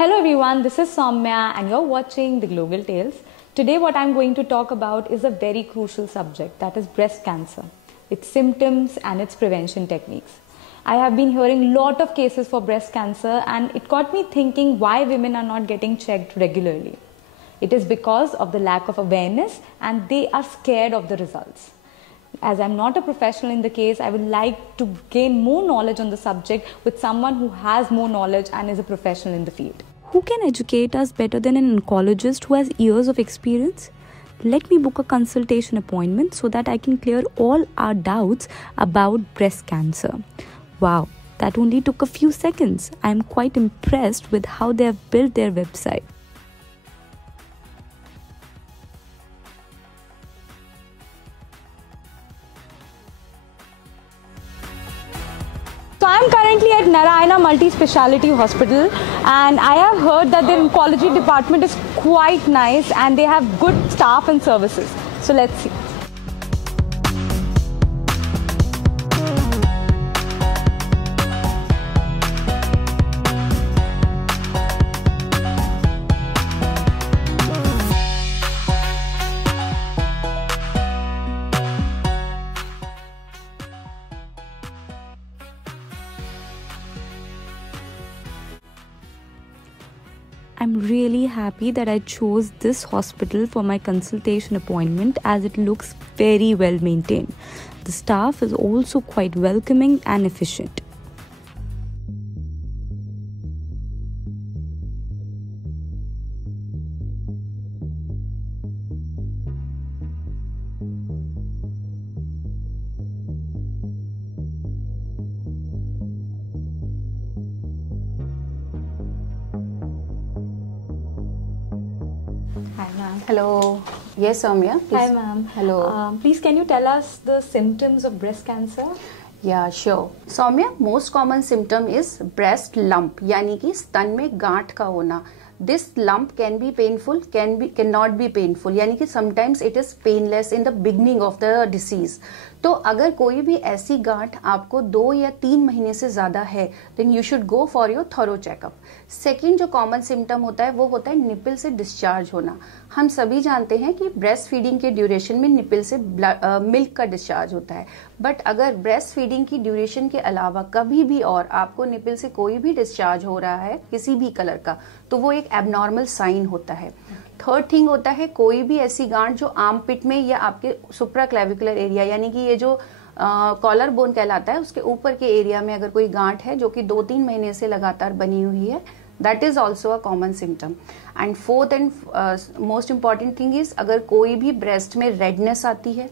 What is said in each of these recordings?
Hello everyone, this is Soumya and you're watching The Global Tales. Today what I'm going to talk about is a very crucial subject, that is breast cancer, its symptoms and its prevention techniques. I have been hearing a lot of cases for breast cancer and it got me thinking why women are not getting checked regularly. It is because of the lack of awareness and they are scared of the results. As I'm not a professional in the case, I would like to gain more knowledge on the subject with someone who has more knowledge and is a professional in the field. Who can educate us better than an oncologist who has years of experience? Let me book a consultation appointment so that I can clear all our doubts about breast cancer. Wow, that only took a few seconds. I am quite impressed with how they have built their website. So I am currently at Narayana Multi-Speciality Hospital and I have heard that their oncology department is quite nice and they have good staff and services. So let's see. I'm really happy that I chose this hospital for my consultation appointment as it looks very well maintained. The staff is also quite welcoming and efficient. Hi ma'am. Hello. Yes, Soumya. Please. Hi ma'am. Hello. Please can you tell us the symptoms of breast cancer? Yeah, sure. Soumya, most common symptom is breast lump, यानी कि स्तन में गांठ का होना. This lump can be painful, cannot be painful. यानी कि sometimes it is painless in the beginning of the disease. तो अगर कोई भी ऐसी गांठ आपको 2 या 3 महीने से ज्यादा है, then you should go for your thorough checkup. Second जो कॉमन सिम्टम होता है वो होता है निपल से डिस्चार्ज होना. हम सभी जानते हैं कि ब्रेस्ट फीडिंग के ड्यूरेशन में निपल से मिल्क का डिस्चार्ज होता है, बट अगर ब्रेस्ट फीडिंग की ड्यूरेशन के अलावा कभी भी और आपको निपल से कोई भी डिस्चार्ज हो रहा है किसी भी कलर का, तो वो एक एबनॉर्मल साइन होता है. थर्ड थिंग होता है कोई भी ऐसी गांठ जो आर्म पिट में या आपके सुप्रा क्लेविकुलर एरिया यानी कि ये जो कॉलर बोन कहलाता है उसके ऊपर के एरिया में अगर कोई गांठ है जो कि 2-3 महीने से लगातार बनी हुई है, that is also a common symptom. And fourth and most important thing is अगर कोई भी ब्रेस्ट में रेडनेस आती है,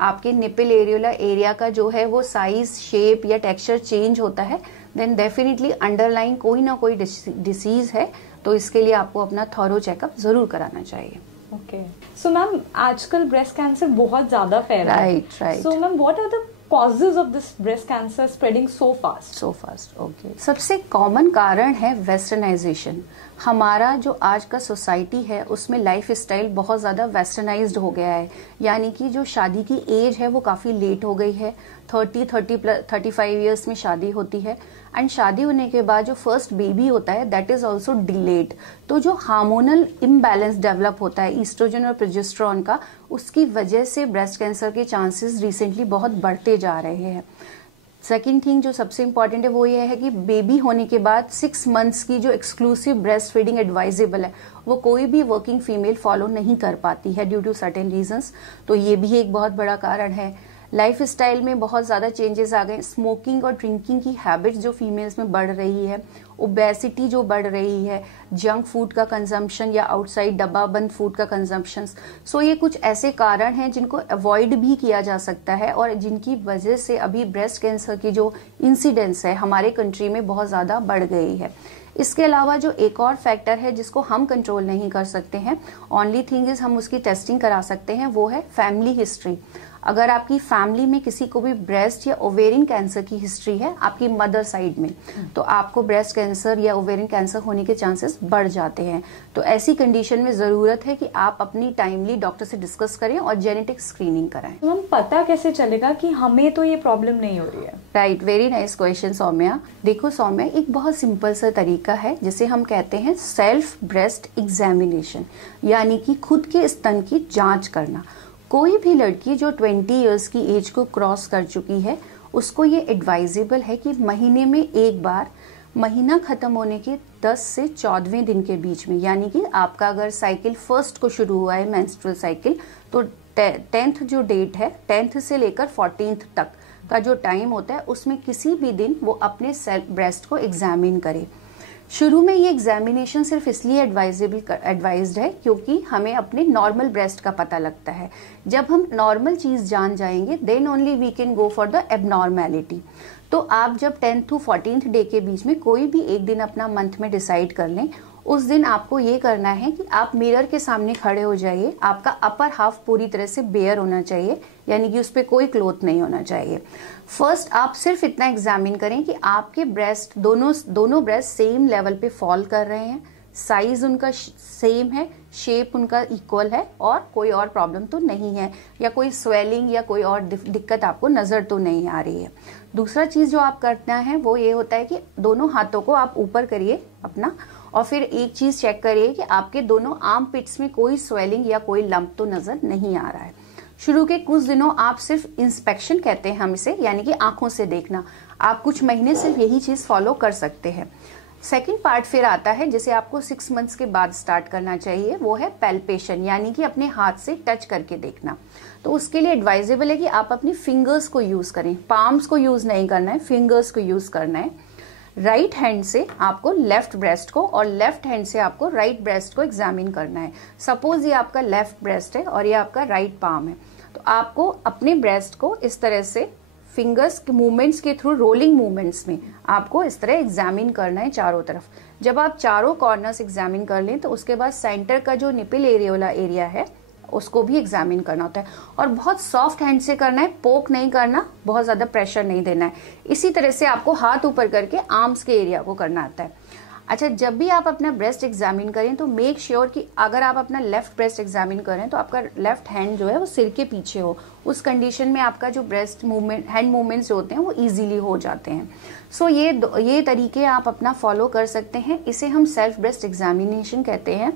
आपके निपल एरियोला एरिया का जो है वो साइज शेप या टेक्सचर चेंज होता है, देन डेफिनेटली अंडरलाइन कोई ना कोई डिसीज है. तो इसके लिए आपको अपना थॉरो चेकअप जरूर कराना चाहिए. ओके. सो मैम आजकल ब्रेस्ट कैंसर बहुत ज्यादा फैला है. Right. So ma'am what are the causes of this breast cancer spreading so fast? Okay. सबसे कॉमन कारण है वेस्टर्नाइजेशन. हमारा जो आज का सोसाइटी है उसमें लाइफ स्टाइल बहुत ज्यादा वेस्टर्नाइज्ड हो गया है, यानी कि जो शादी की एज है वो काफी लेट हो गई है. 35 ईयर्स में शादी होती है एंड शादी होने के बाद जो फर्स्ट बेबी होता है दैट इज ऑल्सो डिलेड. तो जो हार्मोनल इम्बैलेंस डेवलप होता है ईस्ट्रोजन और प्रोजेस्टेरोन का, उसकी वजह से ब्रेस्ट कैंसर के चांसेस रिसेंटली बहुत बढ़ते जा रहे हैं. सेकेंड थिंग जो सबसे इम्पॉर्टेंट है वो ये है कि बेबी होने के बाद 6 मंथ्स की जो एक्सक्लूसिव ब्रेस्ट फीडिंग एडवाइजेबल है वो कोई भी वर्किंग फीमेल फॉलो नहीं कर पाती है ड्यू टू सर्टेन रीजंस. तो ये भी एक बहुत बड़ा कारण है. लाइफ स्टाइल में बहुत ज्यादा चेंजेस आ गए. स्मोकिंग और ड्रिंकिंग की हैबिट्स जो फीमेल्स में बढ़ रही है, ओबेसिटी जो बढ़ रही है, जंक फूड का कंजम्पशन या आउटसाइड डब्बा बंद फूड का कंजम्पशन. सो ये कुछ ऐसे कारण हैं जिनको अवॉइड भी किया जा सकता है और जिनकी वजह से अभी ब्रेस्ट कैंसर की जो इंसिडेंस है हमारे कंट्री में बहुत ज्यादा बढ़ गई है. इसके अलावा जो एक और फैक्टर है जिसको हम कंट्रोल नहीं कर सकते हैं, ओनली थिंग इज हम उसकी टेस्टिंग करा सकते हैं, वो है फैमिली हिस्ट्री. अगर आपकी फैमिली में किसी को भी ब्रेस्ट या ओवेरियन कैंसर की हिस्ट्री है आपकी मदर साइड में, तो आपको ब्रेस्ट कैंसर या ओवेरियन कैंसर होने के चांसेस बढ़ जाते हैं। तो ऐसी कंडीशन में जरूरत है कि आप अपनी टाइमली डॉक्टर से डिस्कस करें और जेनेटिक स्क्रीनिंग कराएं। तो हम पता कैसे चलेगा कि हमें तो ये प्रॉब्लम नहीं हो रही है? Right, very nice question Soumya. देखो सौम्या, एक बहुत सिंपल सा तरीका है जिसे हम कहते हैं सेल्फ ब्रेस्ट एग्जामिनेशन, यानी कि खुद के स्तन की जांच करना। कोई भी लड़की जो 20 इयर्स की एज को क्रॉस कर चुकी है उसको ये एडवाइजेबल है कि महीने में एक बार, महीना खत्म होने के 10 से 14वें दिन के बीच में, यानी कि आपका अगर साइकिल फर्स्ट को शुरू हुआ है मेंस्ट्रुअल साइकिल, तो 10th जो डेट है, 10th से लेकर 14th तक का जो टाइम होता है उसमें किसी भी दिन वो अपने सेल्फ ब्रेस्ट को एग्जामिन करे। शुरू में ये एग्जामिनेशन सिर्फ इसलिए एडवाइज्ड है क्योंकि हमें अपने नॉर्मल ब्रेस्ट का पता लगता है। जब हम नॉर्मल चीज जान जाएंगे then only we can go for the abnormality. तो आप जब 10th to 14th डे के बीच में कोई भी एक दिन अपना मंथ में डिसाइड कर लें, उस दिन आपको ये करना है कि आप मिरर के सामने खड़े हो जाइए। आपका अपर हाफ पूरी तरह से बेयर होना चाहिए, यानी कि उस पर कोई क्लोथ नहीं होना चाहिए। फर्स्ट आप सिर्फ इतना एग्जामिन करें कि आपके ब्रेस्ट दोनों ब्रेस्ट सेम लेवल पे फॉल कर रहे हैं, साइज उनका सेम है, शेप उनका इक्वल है और कोई और प्रॉब्लम तो नहीं है, या कोई स्वेलिंग या कोई और दिक्कत आपको नजर तो नहीं आ रही है। दूसरा चीज जो आप करना है वो ये होता है कि दोनों हाथों को आप ऊपर करिए अपना, और फिर एक चीज चेक करिए कि आपके दोनों आर्म पिट्स में कोई स्वेलिंग या कोई लंप तो नजर नहीं आ रहा है। शुरू के कुछ दिनों आप सिर्फ इंस्पेक्शन कहते हैं हम इसे, यानी कि आंखों से देखना। आप कुछ महीने सिर्फ यही चीज फॉलो कर सकते हैं। सेकेंड पार्ट फिर आता है जिसे आपको 6 मंथ्स के बाद स्टार्ट करना चाहिए, वो है पैल्पेशन, यानी कि अपने हाथ से टच करके देखना। तो उसके लिए एडवाइजेबल है कि आप अपनी फिंगर्स को यूज करें, पाम्स को यूज नहीं करना है, फिंगर्स को यूज करना है। राइट हैंड से आपको लेफ्ट ब्रेस्ट को और लेफ्ट हैंड से आपको राइट ब्रेस्ट को एग्जामिन करना है। सपोज ये आपका लेफ्ट ब्रेस्ट है और ये आपका राइट पाम है, तो आपको अपने ब्रेस्ट को इस तरह से फिंगर्स के मूवमेंट्स के थ्रू, रोलिंग मूवमेंट्स में आपको इस तरह एग्जामिन करना है चारों तरफ। जब आप चारों कॉर्नर्स एग्जामिन कर लें तो उसके बाद सेंटर का जो निपिल एरियोला एरिया है उसको भी एग्जामिन करना होता है, और बहुत सॉफ्ट हैंड से करना है, पोक नहीं करना, बहुत ज्यादा प्रेशर नहीं देना है। इसी तरह से आपको हाथ ऊपर करके आर्म्स के एरिया को करना आता है। अच्छा, जब भी आप अपना ब्रेस्ट एग्जामिन करें तो मेक श्योर कि अगर आप अपना लेफ्ट ब्रेस्ट एग्जामिन करें तो आपका लेफ्ट हैंड जो है वो सिर के पीछे हो। उस कंडीशन में आपका जो ब्रेस्ट मूवमेंट, हैंड मूवमेंट्स जो होते हैं वो इजीली हो जाते हैं। सो ये तरीके आप अपना फॉलो कर सकते हैं। इसे हम सेल्फ ब्रेस्ट एग्जामिनेशन कहते हैं।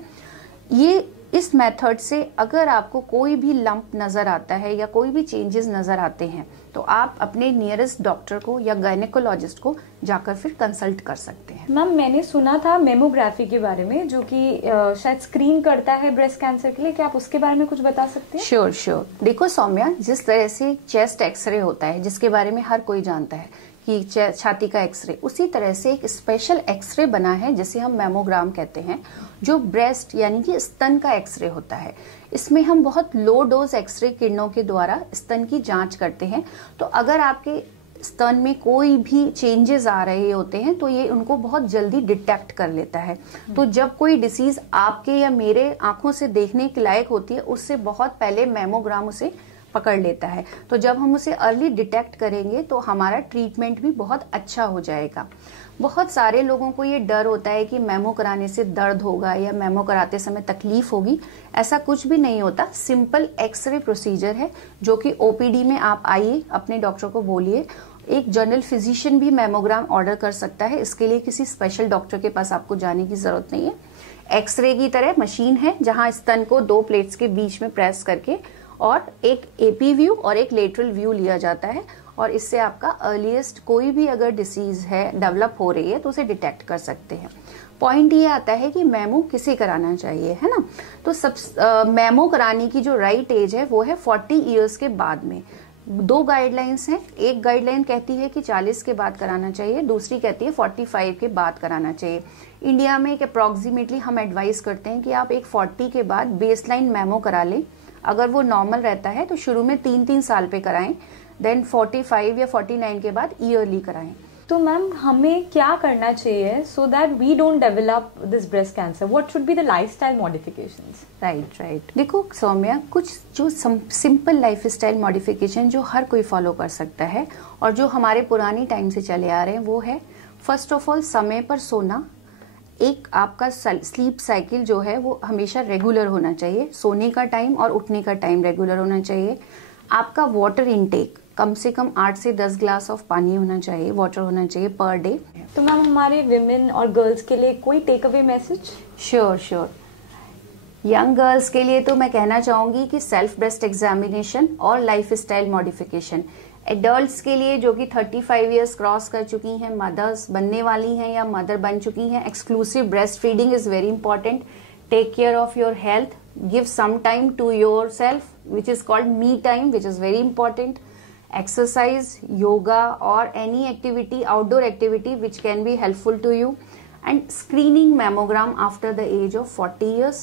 इस मेथड से अगर आपको कोई भी लंप नजर आता है या कोई भी चेंजेस नजर आते हैं तो आप अपने नियरेस्ट डॉक्टर को या गायनेकोलॉजिस्ट को जाकर फिर कंसल्ट कर सकते हैं। मैम, मैंने सुना था मेमोग्राफी के बारे में, जो कि शायद स्क्रीन करता है ब्रेस्ट कैंसर के लिए। क्या आप उसके बारे में कुछ बता सकते हैं? श्योर। देखो सौम्या, जिस तरह से चेस्ट एक्सरे होता है जिसके बारे में हर कोई जानता है कि छाती का एक्सरे, उसी तरह से एक स्पेशल एक्सरे बना है जिसे हम मेमोग्राम कहते हैं, जो ब्रेस्ट यानी कि स्तन का एक्सरे होता है। इसमें हम बहुत लो डोज एक्सरे किरणों के द्वारा स्तन की जांच करते हैं। तो अगर आपके स्तन में कोई भी चेंजेस आ रहे होते हैं तो ये उनको बहुत जल्दी डिटेक्ट कर लेता है। तो जब कोई डिसीज आपके या मेरे आंखों से देखने के लायक होती है उससे बहुत पहले मेमोग्राम उसे पकड़ लेता है। तो जब हम उसे अर्ली डिटेक्ट करेंगे तो हमारा ट्रीटमेंट भी बहुत अच्छा हो जाएगा। बहुत सारे लोगों को ये डर होता है कि मेमो कराने से दर्द होगा या मेमो कराते समय तकलीफ होगी। ऐसा कुछ भी नहीं होता। सिंपल एक्सरे प्रोसीजर है जो कि ओपीडी में आप आइए, अपने डॉक्टर को बोलिए। एक जनरल फिजिशियन भी मेमोग्राम ऑर्डर कर सकता है। इसके लिए किसी स्पेशल डॉक्टर के पास आपको जाने की जरूरत नहीं है। एक्सरे की तरह मशीन है जहां स्तन को 2 प्लेट्स के बीच में प्रेस करके और एक एपी व्यू और एक लेटरल व्यू लिया जाता है, और इससे आपका अर्लीस्ट कोई भी अगर डिसीज है डेवलप हो रही है तो उसे डिटेक्ट कर सकते हैं। पॉइंट ये आता है कि मेमो किसे कराना चाहिए, है ना। तो मेमो कराने की जो राइट एज है वो है 40 इयर्स के बाद में। 2 गाइडलाइंस हैं। एक गाइडलाइन कहती है कि 40 के बाद कराना चाहिए, दूसरी कहती है 45 के बाद कराना चाहिए। इंडिया में एक अप्रोक्सीमेटली हम एडवाइस करते हैं कि आप एक 40 के बाद बेसलाइन मेमो करा लें। अगर वो नॉर्मल रहता है तो शुरू में 3-3 साल पे कराएं, देन 45 या 49 के बाद ईयरली कराएं। तो मैम हमें क्या करना चाहिए so that we don't develop this breast cancer? What should be the lifestyle modifications? Right. देखो सौम्या, कुछ जो सिंपल लाइफस्टाइल मॉडिफिकेशन जो हर कोई फॉलो कर सकता है और जो हमारे पुरानी टाइम से चले आ रहे हैं वो है, फर्स्ट ऑफ ऑल समय पर सोना। एक आपका स्लीप साइकिल जो है वो हमेशा रेगुलर होना चाहिए, सोने का टाइम और उठने का टाइम रेगुलर होना चाहिए। आपका वाटर इनटेक कम से कम 8 से 10 ग्लास ऑफ पानी होना चाहिए, वाटर होना चाहिए पर डे। तो मैम हमारे विमेन और गर्ल्स के लिए कोई take away message? Sure. Young girls के लिए तो मैं कहना चाहूंगी कि सेल्फ ब्रेस्ट एग्जामिनेशन और लाइफस्टाइल मॉडिफिकेशन। एडल्ट्स के लिए जो कि 35 इयर्स क्रॉस कर चुकी हैं, मदर्स बनने वाली हैं या मदर बन चुकी हैं, exclusive breast feeding is very important. Take care of your health, give some time to yourself which is called me time, which is very important. Exercise, yoga or any activity, outdoor activity which can be helpful to you, and screening mammogram after the age of 40 years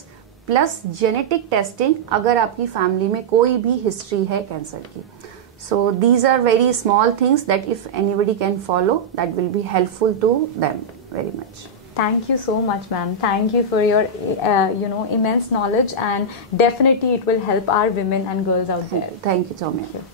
plus genetic testing अगर आपकी family में कोई भी history है cancer की। So these are very small things that if anybody can follow, that will be helpful to them very much. Thank you so much, ma'am. Thank you for your, immense knowledge, and definitely it will help our women and girls out there. Thank you, Soumya.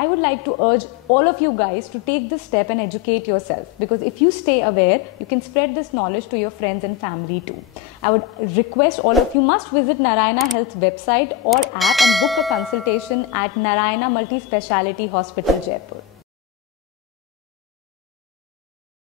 I would like to urge all of you guys to take this step and educate yourself, because if you stay aware, you can spread this knowledge to your friends and family too. I would request all of you must visit Narayana Health's website or app and book a consultation at Narayana Multi Speciality Hospital, Jaipur.